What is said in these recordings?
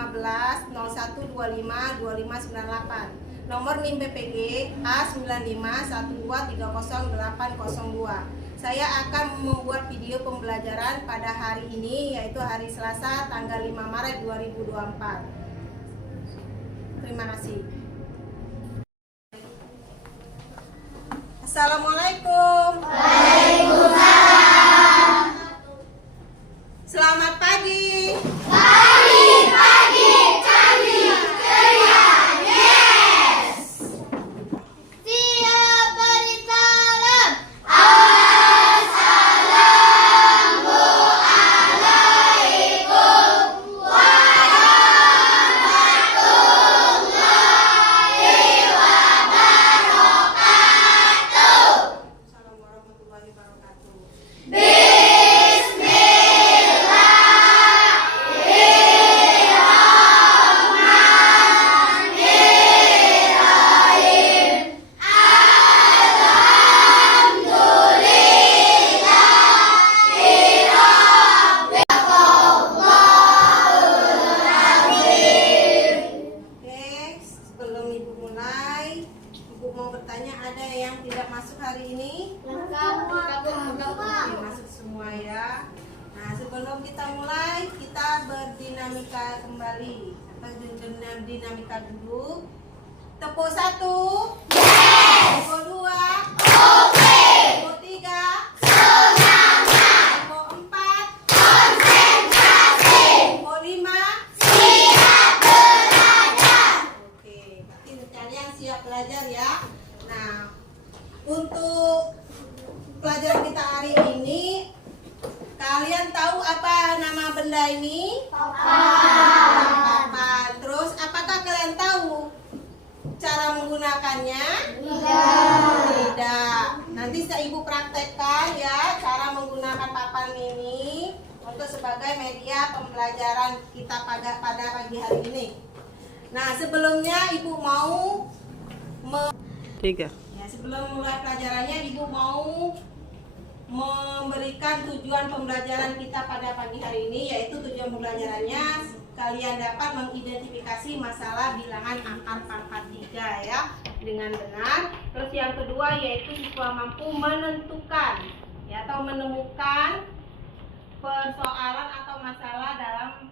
A1501252598. Nomor NIM BPG A9512300802. Saya akan membuat video pembelajaran pada hari ini, yaitu hari Selasa tanggal 5 Maret 2024. Terima kasih. Assalamualaikum. Waalaikumsalam. Selamat pagi. Ada yang tidak masuk hari ini? Masuk semua ya. Nah, sebelum kita mulai, kita berdinamika kembali. Dinamika dulu. Tepuk 1. Tepuk 2. Tepuk 3. Tepuk 4. Tepuk 5. Oke, berarti kalian siap belajar ya. Nah, untuk pelajaran kita hari ini, kalian tahu apa nama benda ini? Papan. Terus, apakah kalian tahu cara menggunakannya? Tidak. Nanti saya ibu praktekkan ya cara menggunakan papan ini untuk sebagai media pembelajaran kita pada pagi hari ini. Nah, sebelumnya ibu mau 3. Ya, sebelum mulai pelajarannya, ibu mau memberikan tujuan pembelajaran kita pada pagi hari ini, yaitu tujuan pembelajarannya kalian dapat mengidentifikasi masalah bilangan akar pangkat 3 ya dengan benar. Terus yang kedua yaitu siswa mampu menentukan ya atau menemukan persoalan atau masalah dalam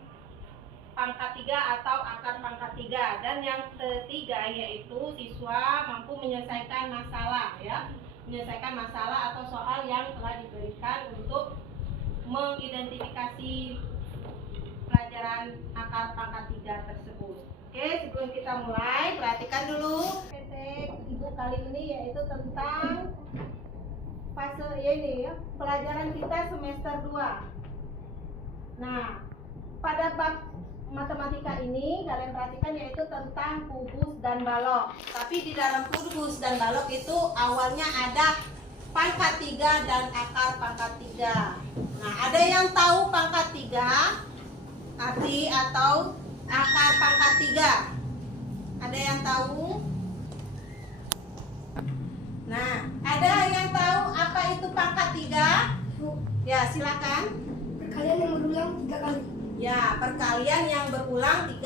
pangkat 3 atau akar pangkat 3. Dan yang ketiga yaitu siswa mampu menyelesaikan masalah ya, menyelesaikan masalah atau soal yang telah diberikan untuk mengidentifikasi pelajaran akar pangkat 3 tersebut. Oke, sebelum kita mulai, perhatikan dulu PT ibu kali ini yaitu tentang fase ini ya, pelajaran kita semester 2. Nah, pada bab matematika ini kalian perhatikan yaitu tentang kubus dan balok. Tapi di dalam kubus dan balok itu awalnya ada pangkat 3 dan akar pangkat 3. Nah, ada yang tahu pangkat 3 arti atau akar pangkat 3? Ada yang tahu? Nah, ada yang tahu apa itu pangkat 3? Ya, silakan. Perkalian yang berulang 3 kali. Ya, perkalian yang berulang 3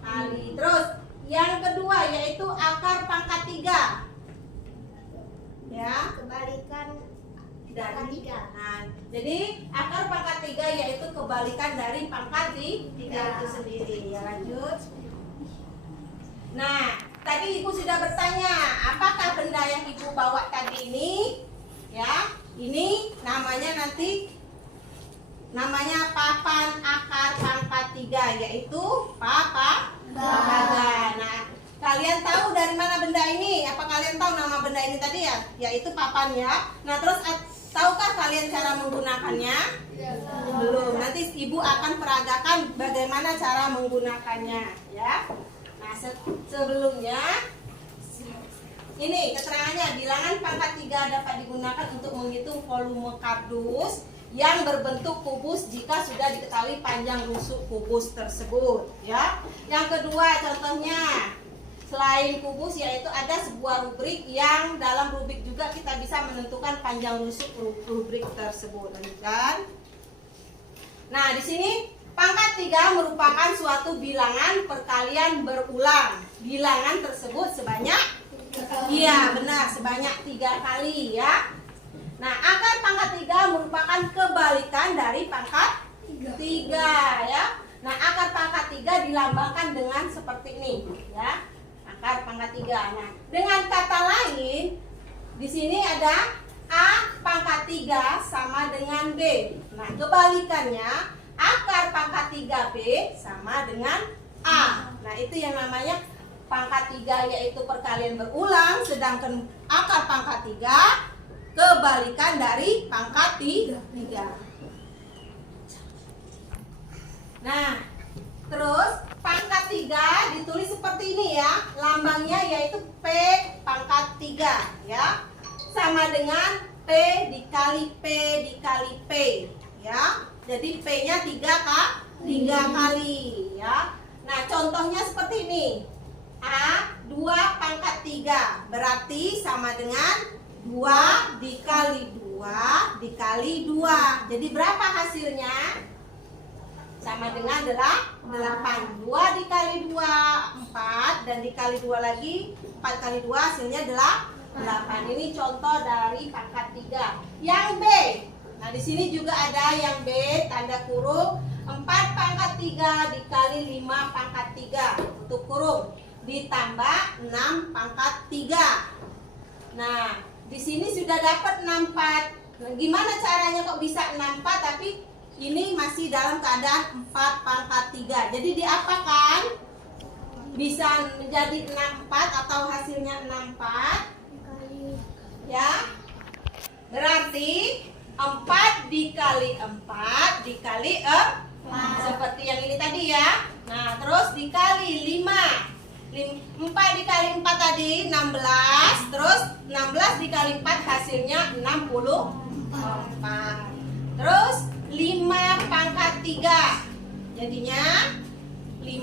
kali. Terus yang kedua yaitu akar pangkat 3. Ya, Kebalikan dari 3. Nah, jadi akar pangkat 3 yaitu kebalikan dari pangkat 3 itu sendiri. Ya, lanjut. Nah, tadi ibu sudah bertanya, apakah benda yang ibu bawa tadi ini? Ya, ini namanya papan akar pangkat 3, yaitu papan. Nah, kalian tahu dari mana benda ini? Apa kalian tahu nama benda ini tadi ya? Yaitu papan ya. Nah, terus tahukah kalian cara menggunakannya? Belum. Nanti ibu akan peragakan bagaimana cara menggunakannya ya. Nah, sebelumnya ini keterangannya, bilangan pangkat 3 dapat digunakan untuk menghitung volume kardus yang berbentuk kubus jika sudah diketahui panjang rusuk kubus tersebut ya. Yang kedua contohnya, selain kubus yaitu ada sebuah rubrik yang dalam rubrik juga kita bisa menentukan panjang rusuk rubrik tersebut. Lanjutkan. Nah, di sini Pangkat 3 merupakan suatu bilangan perkalian berulang. Bilangan tersebut sebanyak, iya benar, sebanyak 3 kali ya. Nah, akar pangkat 3 merupakan kebalikan dari pangkat 3 ya. Nah, akar pangkat 3 dilambangkan dengan seperti ini ya. Akar pangkat 3. Nah, dengan kata lain di sini ada A pangkat 3 sama dengan B. Nah, kebalikannya akar pangkat 3B sama dengan A. Nah, itu yang namanya pangkat 3 yaitu perkalian berulang, sedangkan akar pangkat 3 kebalikan dari pangkat 3. Nah, terus pangkat 3 ditulis seperti ini ya. Lambangnya yaitu P pangkat 3 ya. Sama dengan P dikali P dikali P ya. Jadi P-nya 3 kali ya. Nah, contohnya seperti ini. A 2 pangkat 3 berarti sama dengan 2 dikali 2 dikali 2. Jadi berapa hasilnya? Sama dengan 8. 2 dikali 2 4 dan dikali 2 lagi 4 kali 2 hasilnya 8. Ini contoh dari pangkat 3. Yang B. Nah, di sini juga ada yang B tanda kurung 4 pangkat 3 dikali 5 pangkat 3 tutup kurung ditambah 6 pangkat 3. Nah, di sini sudah dapat 64. Nah, gimana caranya kok bisa 64 tapi ini masih dalam keadaan 4 pangkat 3. Jadi diapakan? Bisa menjadi 64 atau hasilnya 64. Ya. Berarti 4 dikali 4 dikali 4. Seperti yang ini tadi ya. Nah, terus dikali 5. 4 dikali 4 tadi 16. Terus 16 dikali 4 hasilnya 64. Terus 5 pangkat 3 jadinya 5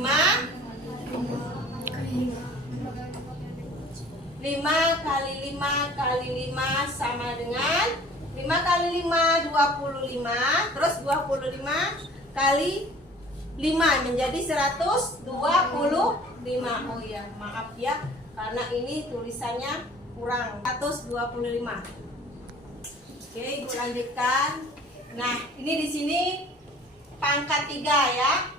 kali 5 kali 5 sama dengan 5 kali 5 25. Terus 25 kali 5 menjadi 125. Oh iya, maaf ya karena ini tulisannya kurang 125. Oke, Ibu lanjutkan. Nah, ini di sini pangkat 3 ya.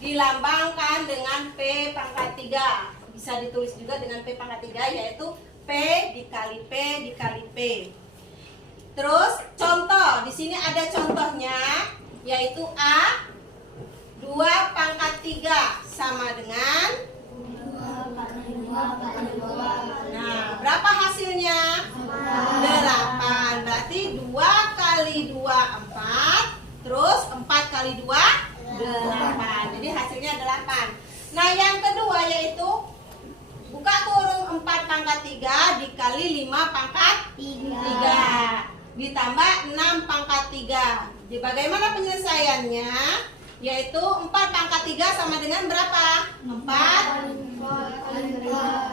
Dilambangkan dengan P pangkat 3. Bisa ditulis juga dengan P pangkat 3 yaitu P dikali P dikali P. Terus contoh, di sini ada contohnya yaitu A 2 pangkat 3 sama dengan 2. Nah, berapa hasilnya? 8. Berarti 2 kali 2 4. Terus 4 kali 2 8. Jadi hasilnya 8. Nah, yang kedua yaitu buka kurung 4 pangkat 3 dikali 5 pangkat 3 ditambah 6 pangkat 3. Jadi bagaimana penyelesaiannya? Yaitu 4 pangkat 3 sama dengan berapa? 4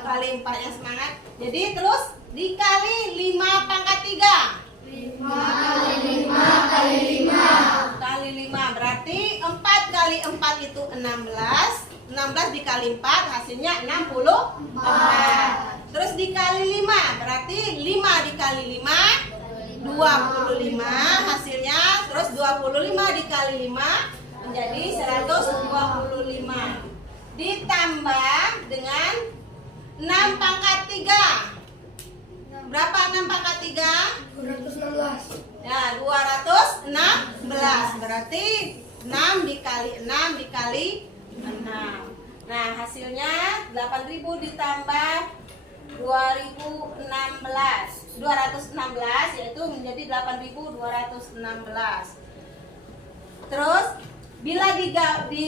kali 4 yang semangat. Jadi terus dikali 5 pangkat 3. 5 kali 5 berarti 4 kali 4 itu 16. 16 dikali 4 hasilnya 64. Terus dikali 5 berarti 5 dikali 5 25 hasilnya. Terus 25 dikali 5 menjadi 125. Ditambah dengan 6 pangkat 3. Berapa 6 pangkat 3? 216. Ya, 216. Berarti 6 dikali 6 dikali 6. Nah, hasilnya 8.000 ditambah 216 yaitu menjadi 8.216. Terus bila di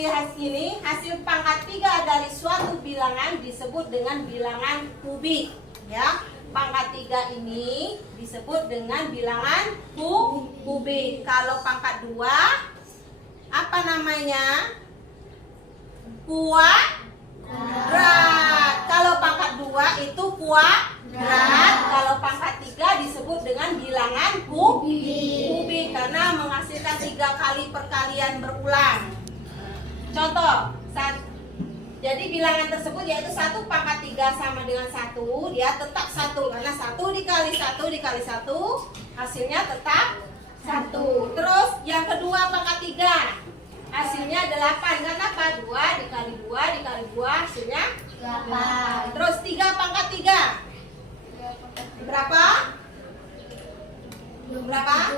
hasil pangkat 3 dari suatu bilangan disebut dengan bilangan kubik ya. Pangkat 3 ini disebut dengan bilangan kubik. Kalau pangkat 2 apa namanya? Kuadrat. Kalau pangkat 2 itu kuadrat. Kalau pangkat 3 disebut dengan bilangan kubik karena menghasilkan 3 kali perkalian berulang. contoh. Jadi bilangan tersebut yaitu 1 pangkat 3 sama dengan 1, dia tetap 1 karena 1 dikali 1 dikali 1 hasilnya tetap 1. Terus yang kedua pangkat 3 hasilnya 8 karena apa? 2 dikali 2 dikali 2 hasilnya 8. Terus 3 pangkat 3 berapa? Berapa?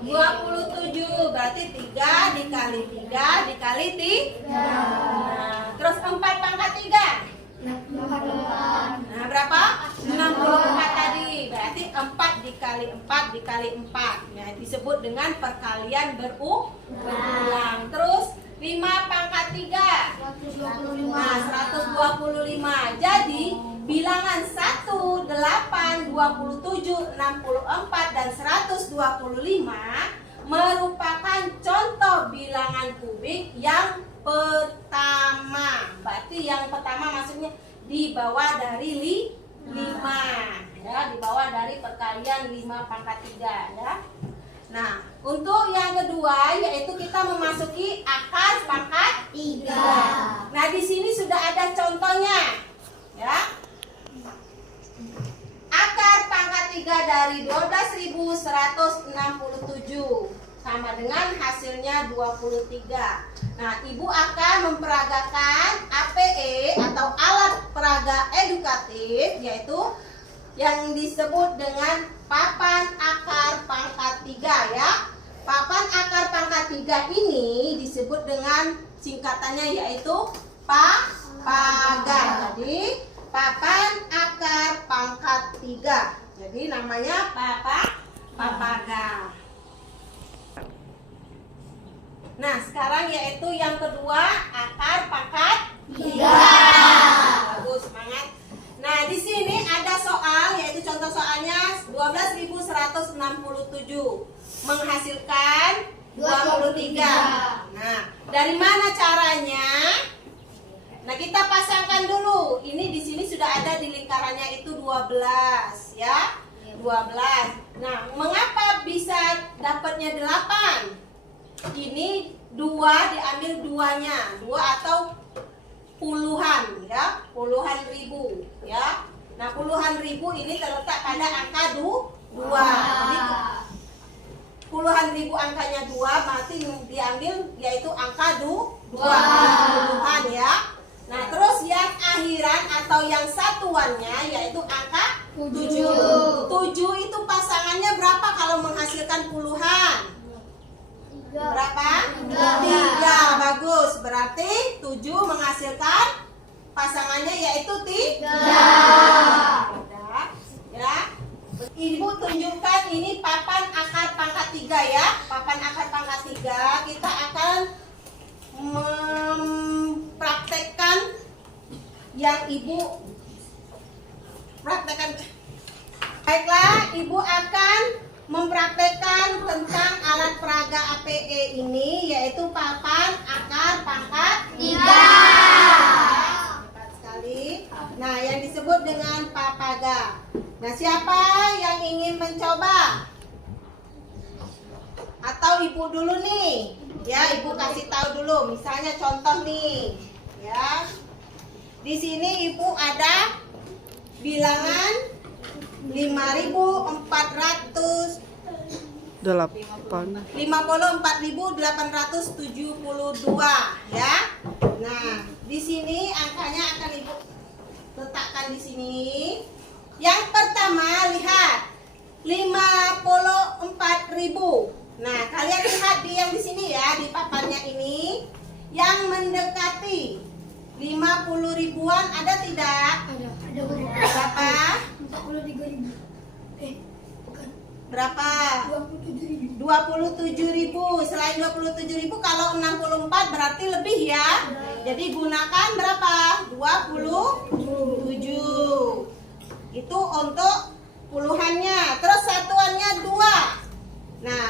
27. Berarti 3 dikali 3 dikali 3. Nah, terus 4 pangkat 3. Nah, berapa? 64 tadi. Berarti 4 dikali 4 dikali 4. Nah, disebut dengan perkalian berulang. Terus 5 pangkat 3. Nah, 125. Jadi bilangan 1, 8, 27, 64, dan 125 merupakan contoh bilangan kubik yang pertama. Berarti yang pertama maksudnya di bawah dari 5 ya, di bawah dari perkalian 5 pangkat 3 ya. Nah, untuk yang kedua yaitu kita memasuki akar pangkat 3. Nah, di sini sudah ada contohnya ya. Akar pangkat 3 dari 12.167 sama dengan hasilnya 23. Nah, Ibu akan memperagakan APE atau alat peraga edukatif yaitu yang disebut dengan papan akar pangkat 3 ya. Papan akar pangkat 3 ini disebut dengan singkatannya yaitu PAPAGA. Jadi papan akar pangkat 3. Jadi namanya PAPAGA. Nah, sekarang yaitu yang kedua akar pangkat 3. Bagus, semangat. Nah, di sini ada soal yaitu contoh soalnya 12.167 menghasilkan 23. Nah, dari mana caranya? Nah, kita pasangkan dulu. Ini di sini sudah ada di lingkarannya itu 12 ya. 12. Nah, mengapa bisa dapatnya 8? Ini 2 diambil duanya. 2 atau puluhan ya, puluhan ribu ya. Nah, puluhan ribu ini terletak pada angka 2. Jadi puluhan ribu angkanya 2 berarti diambil yaitu angka 2 puluhan ya. Nah, terus yang akhiran atau yang satuannya yaitu angka 7. 7 itu pasangannya berapa kalau menghasilkan puluhan? Berapa? 3. Bagus. Berarti 7 menghasilkan pasangannya yaitu 3. Ya. Ibu tunjukkan ini papan akar pangkat 3 ya. Papan akar pangkat 3 kita akan mempraktekkan yang Ibu praktekkan. Baiklah, Ibu akan mempraktekkan tentang alat peraga APE ini yaitu papan akar pangkat 3. Hebat sekali. Nah, yang disebut dengan PAPAGA. Nah, siapa yang ingin mencoba? Atau Ibu dulu nih? Ya, Ibu kasih tahu dulu. Misalnya contoh nih, ya. Di sini Ibu ada bilangan 54.872 ya. Nah, di sini angkanya akan Ibu letakkan di sini. Yang pertama lihat 54.000. Nah, kalian lihat yang di sini ya, di papannya ini yang mendekati 50 ribuan ada tidak? Ada. Berapa? 43.000. Bukan. Berapa? 27.000. 27.000. Selain 27.000 kalau 64 berarti lebih ya. Jadi gunakan berapa? 27. Itu untuk puluhannya. Terus satuannya 2. Nah,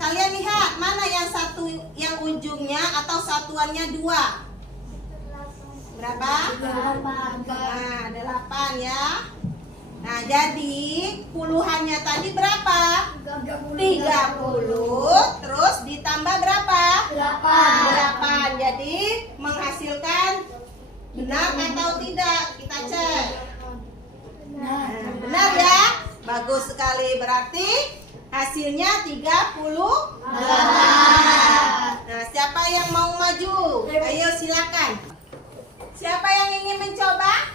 kalian lihat mana yang satu yang ujungnya atau satuannya 2? Berapa? 8. Nah, 8 ya. Nah, Nah, jadi puluhannya tadi berapa? 30. Terus ditambah berapa? 8. Jadi menghasilkan benar atau tidak? Kita cek. Nah, benar ya? Bagus sekali. Berarti hasilnya 38. Nah, siapa yang mau maju? Ayo silakan. Siapa yang ingin mencoba?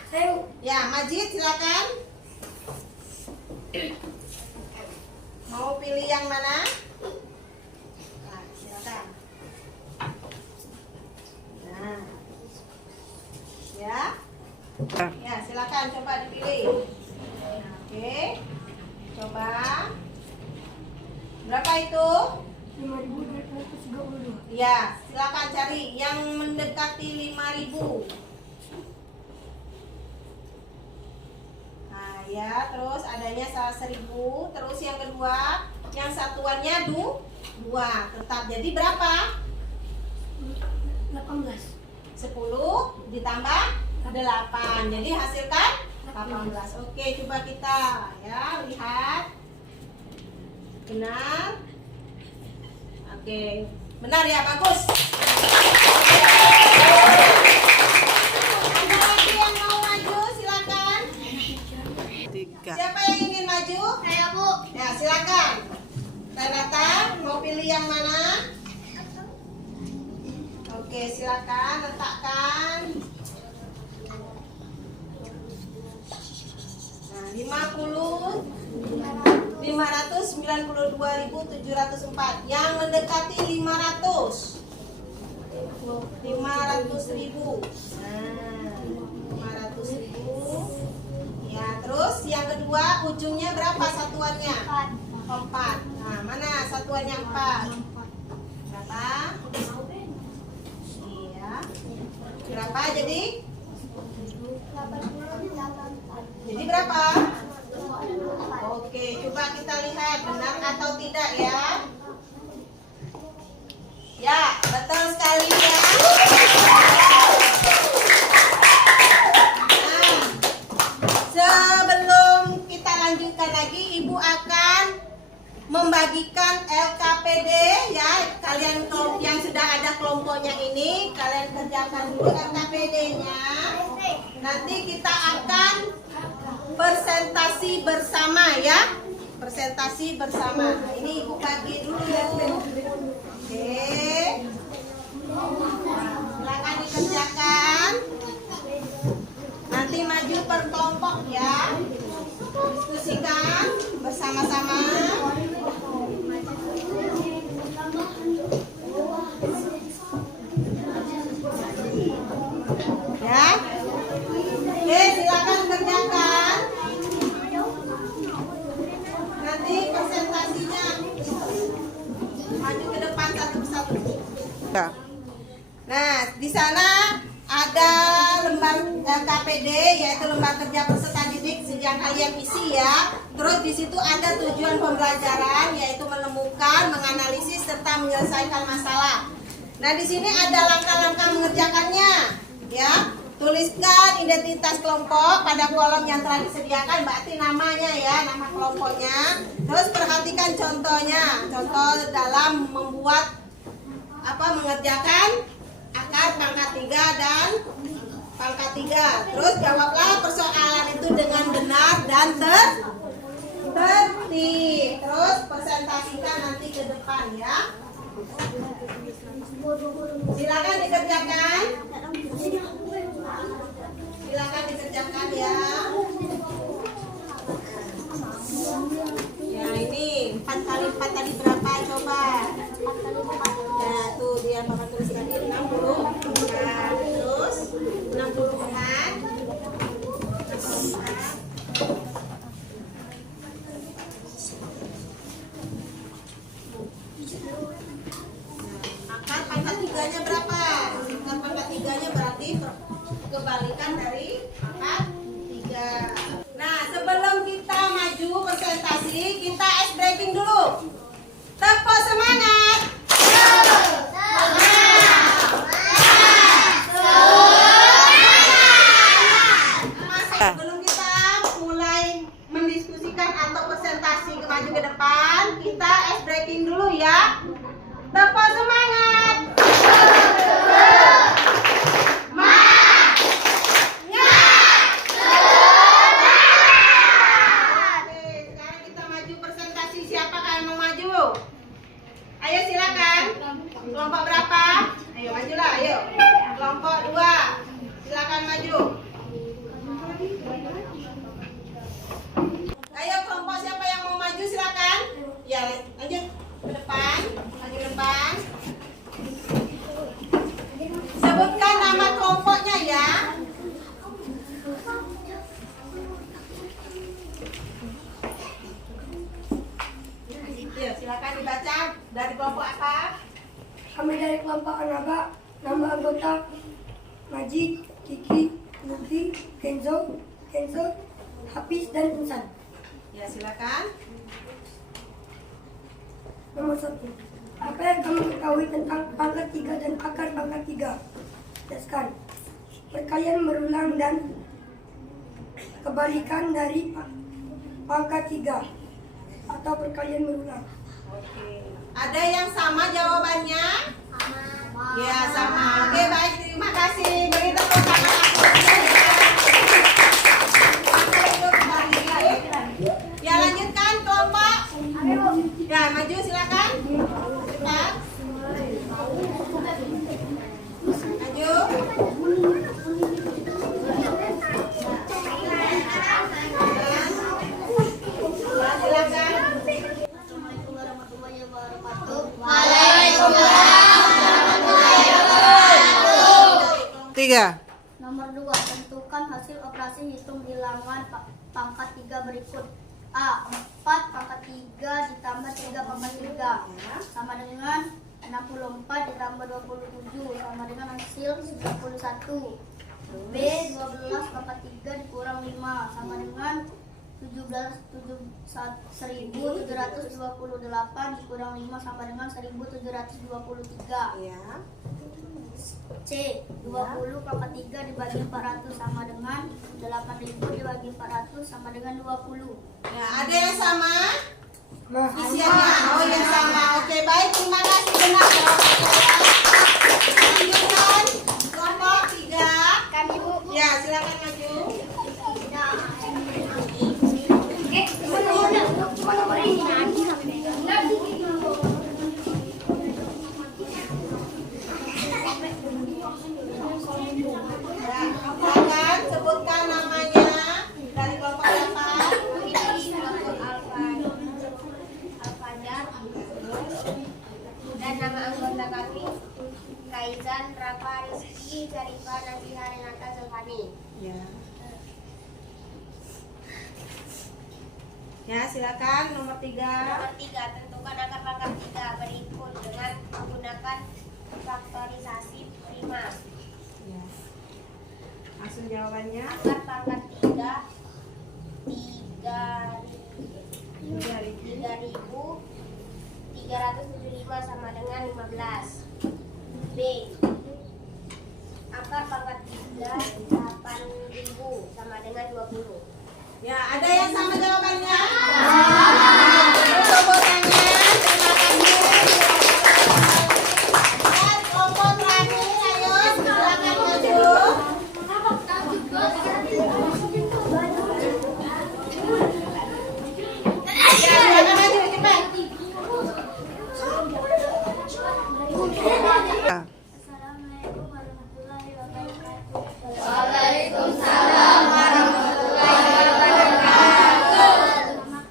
Ya, Majid silakan. Mau pilih yang mana? Nah, silakan. Nah. Ya. Ya, silakan coba dipilih. Nah, oke. Coba. Berapa itu? 5.232. Ya, silakan cari yang mendekati 5.000. Nah, ya, terus adanya salah 1.000. Terus yang kedua, yang satuannya 2. Tetap jadi berapa? 18. 10 ditambah 8. Jadi hasilkan 18. Oke, coba kita ya lihat. Benar. Oke. Benar ya, bagus. Ada lagi yang mau maju, silakan. 3. Siapa yang ingin maju? Saya, Bu. Ya, silakan. Renata, mau pilih yang mana? Oke, silakan letakkan. Nah, 592.704 yang mendekati 500. 500.000. Nah, 500.000. Ya, terus yang kedua ujungnya berapa satuannya? 4. Nah, mana satuannya 4? Berapa? Iya. Berapa jadi? Jadi berapa? Oke, coba kita lihat benar atau tidak ya. Ya, betul sekali ya. Nah, sebelum kita lanjutkan lagi, Ibu akan membagikan LKPD ya. Kalian yang sudah ada kelompoknya ini, kalian kerjakan dulu LKPD-nya. Nanti kita akan presentasi bersama ya. Presentasi bersama. Nah, ini Ibu bagi dulu. Oke. Silakan dikerjakan. Nanti maju per kelompok ya. Diskusikan bersama-sama. Ya. Oke, silakan kerjakan. Nanti presentasinya maju ke depan satu persatu. Ya. Nah, di sana ada lembar KPD, yaitu lembar kerja peserta didik yang kalian isi ya. Terus di situ ada tujuan pembelajaran, yaitu menemukan, menganalisis serta menyelesaikan masalah. Nah, di sini ada langkah-langkah mengerjakannya, ya. Tuliskan identitas kelompok pada kolom yang telah disediakan, berarti namanya ya, nama kelompoknya. Terus perhatikan contohnya, contoh dalam membuat mengerjakan akar pangkat 3 dan pangkat 3. Terus jawablah persoalan itu dengan benar dan tertib. Terus presentasikan nanti ke depan ya. Silakan dikerjakan. Silakan dikerjakan ya. Ya, ini 4 kali 4 tadi berapa coba? Ya, tuh dia bakal tulis tadi 60. Nah, terus 64. Akar pangkat 3-nya berapa? Akar pangkat 3-nya berarti Dari kelompok apa? Kami dari kelompok Anaba. Nama anggota Majid, Kiki, Luki, Kenzo, Hafiz, dan Insan. Ya, silakan. Nomor 1. Apa yang kamu ketahui tentang pangkat 3 dan akar pangkat 3? Jelaskan. Perkalian berulang dan kebalikan dari pangkat 3 atau perkalian berulang. Oke. Ada yang sama jawabannya? Ya, sama. Oke, baik. Terima kasih. Beri tepuk tangan aku. Ya, lanjutkan kelompok. Ya, maju silakan. Cepat. Maju. Ya, silakan. Assalamualaikum warahmatullahi wabarakatuh. Tiga. Nomor 2, tentukan hasil operasi hitung bilangan pangkat 3 berikut. A. 4 pangkat 3 ditambah 3 pangkat 3 sama dengan 64 ditambah 27 sama dengan hasil 91. B. 12 pangkat 3 dikurang 5 sama dengan 1728 dikurang 5 sama dengan 1723. Ya. C. 20 pangkat 3 dibagi 400 sama dengan 8.000 dibagi 400 sama dengan 20. Ya, ada yang sama? Isiannya. Oh, yang sama. Oke, baik. Terima kasih. Benar. Lanjutkan. Kelompok 3. Kami Bu. Ya, silakan maju. Ya, silakan sebutkan namanya dari kelompok apa? Dan nama anggota kami Kaizan, Rafa, Rizky, Zarifa, Naziha, Renata, Zulfani. Ya. Ya, silakan nomor 3. Nomor 3, tentukan akar pangkat 3 berikut dengan menggunakan faktorisasi prima. Ya. Langsung jawabannya. Akar pangkat 3 3.375 sama dengan 15. B. Akar pangkat 3 8.000 sama dengan 20. Ya, ada yang sama jawabannya? Tepuk tangan. Terima kasih. Dan kelompok terakhir, ayo silakan maju. Ya, silakan maju cepat. Assalamualaikum warahmatullahi wabarakatuh. Nama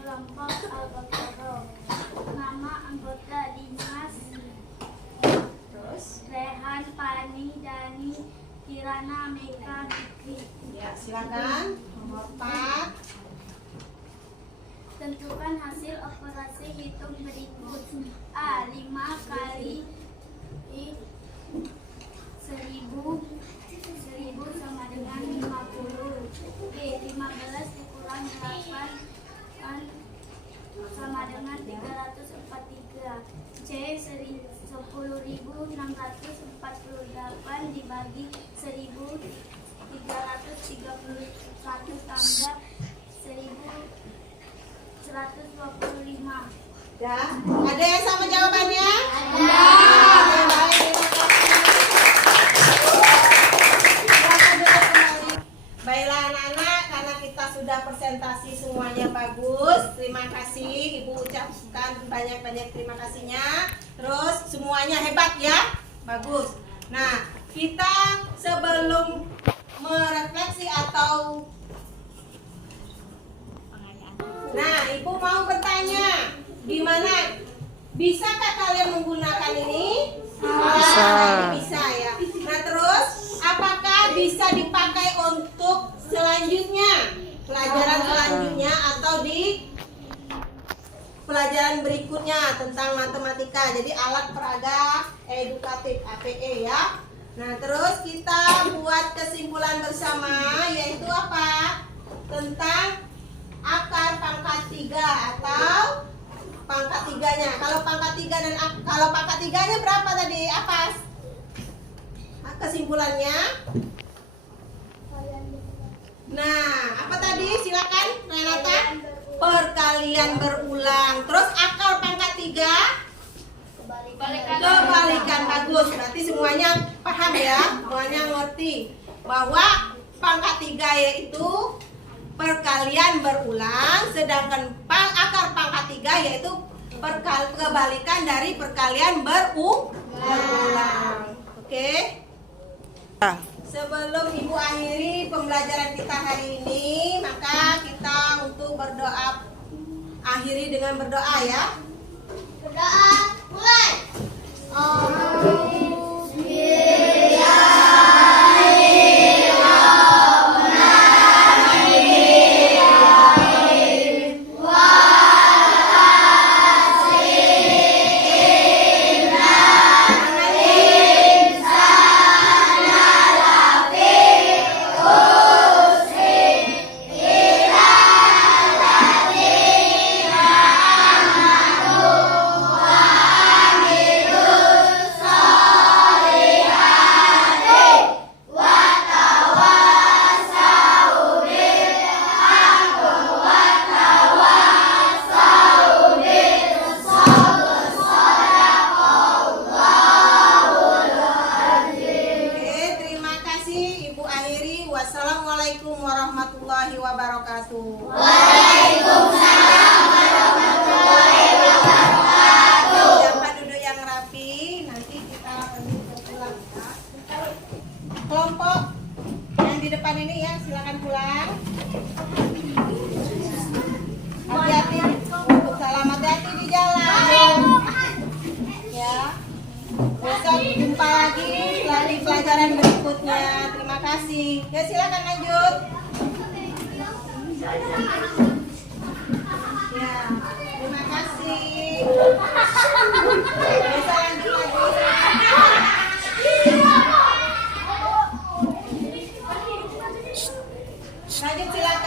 kelompok Al-Baqarah. Nama anggota Dimas Rehan, Pani, Dani, Kirana, Meka, Fikri. Ya, silakan. Nomor 4. Tentukan hasil operasi hitung berikut. A. 5 kali 1000 sama dengan 50. B. 15 dikurang 8 sama dengan 343. C. 10.648 dibagi 1.331 tambah 1.125. Ya, ada yang sama jawabannya? Ada. Baiklah anak-anak, karena kita sudah presentasi semuanya bagus. Terima kasih, Ibu ucapkan banyak-banyak terima kasihnya. Terus semuanya hebat ya, bagus. Nah, kita sebelum merefleksi atau Ibu mau bertanya, gimana? Bisakah kalian menggunakan ini? Bisa. Bisa ya. Nah terus, apakah bisa dipakai untuk selanjutnya? Pelajaran selanjutnya atau di pelajaran berikutnya tentang matematika. Jadi alat peraga edukatif APE ya. Nah, terus kita buat kesimpulan bersama, yaitu apa? Tentang akar pangkat 3 atau pangkat 3-nya. Kalau pangkat 3 dan kalau pangkat 3-nya berapa tadi? Apa? Kesimpulannya? Nah, apa tadi? Silakan Renata. Perkalian berulang. Terus akar pangkat 3? Kebalikan. Bagus. Berarti semuanya paham ya? Semuanya ngerti bahwa pangkat 3 yaitu perkalian berulang, sedangkan akar pangkat 3 yaitu kebalikan dari perkalian berulang. Oke? Sebelum Ibu akhiri pembelajaran kita hari ini, maka kita untuk berdoa, akhiri dengan berdoa ya. Berdoa, mulai. Wassalamualaikum warahmatullahi wabarakatuh. Waalaikumsalam warahmatullahi wabarakatuh. Jangan duduk yang rapi, nanti kita pulang ya. Kelompok yang di depan ini ya, silakan pulang. Hati-hati untuk salam, hati-hati di jalan. Ya. Besok jumpa lagi di pelajaran berikutnya. Terima kasih. Ya, silakan lanjut. Ya, terima kasih. Bisa lanjut lagi. Lanjut silakan.